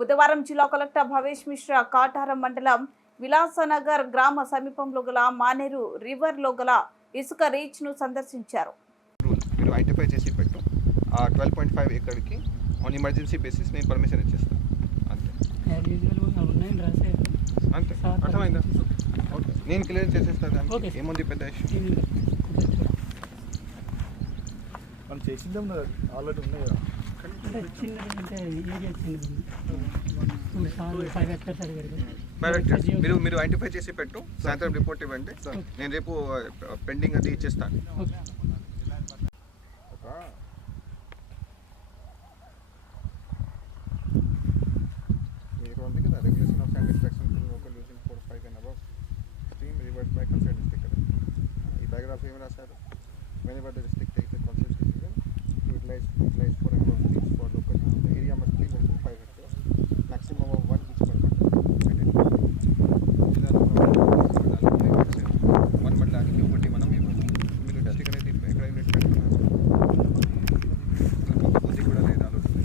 బుధవారం జిల్లా కలెక్టర్ భవేష్ మిశ్రా కాటారం మండలం విలాసనగర్ గ్రామ సమీపంలో గల మానేరు రివర్లో గల ఇసుక రీచ్ ను సందర్శించారు. మీరు ఐడెంటిఫై చేసి పెట్టు. ఆ 12.5 ఎకర్కి ఆన్ ఎమర్జెన్సీ బేసిస్ నేను పర్మిషన్ ఇచ్చేస్తాను. అంతే అంతే అర్థమైందా? ఓకే, నేను క్లియర్ చేసేస్తాను. దానికి ఏముంది పెద్ద ఇష్యూ. మనం చేసిందాం ఆల్రెడీ ఉన్నాయి కదా. మీరు ఐడెంటిఫై చేసి పెట్టు. సాయంత్రం రిపోర్ట్ ఇవ్వండి. నేను రేపు పెండింగ్ అది ఇచ్చేస్తాను. మీరు ఉంది కదా regulation of sand extraction local using 4, 5 and above stream reversed by concerned district కదా. ఈ పారాగ్రాఫ్ ఏమి రాశారు? whenever the district takes a conscious decision to utilize 4 and above streams for local use, the area must be less than 5 hectares, maximum of 1 each per mandal. One మండలానికి ఒకటి మనం ఇవ్వాలి. మీరు district అనేది ఎక్కడ యూనిట్ పెట్టుకున్నారు? కొంత బుద్ధి కూడా లేదు ఆలోచన.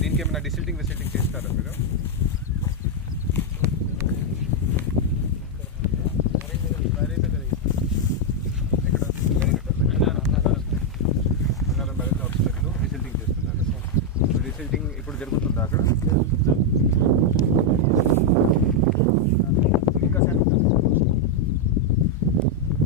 దీనికి ఏమైనా డిసిల్టింగ్ చేస్తారా మీరు?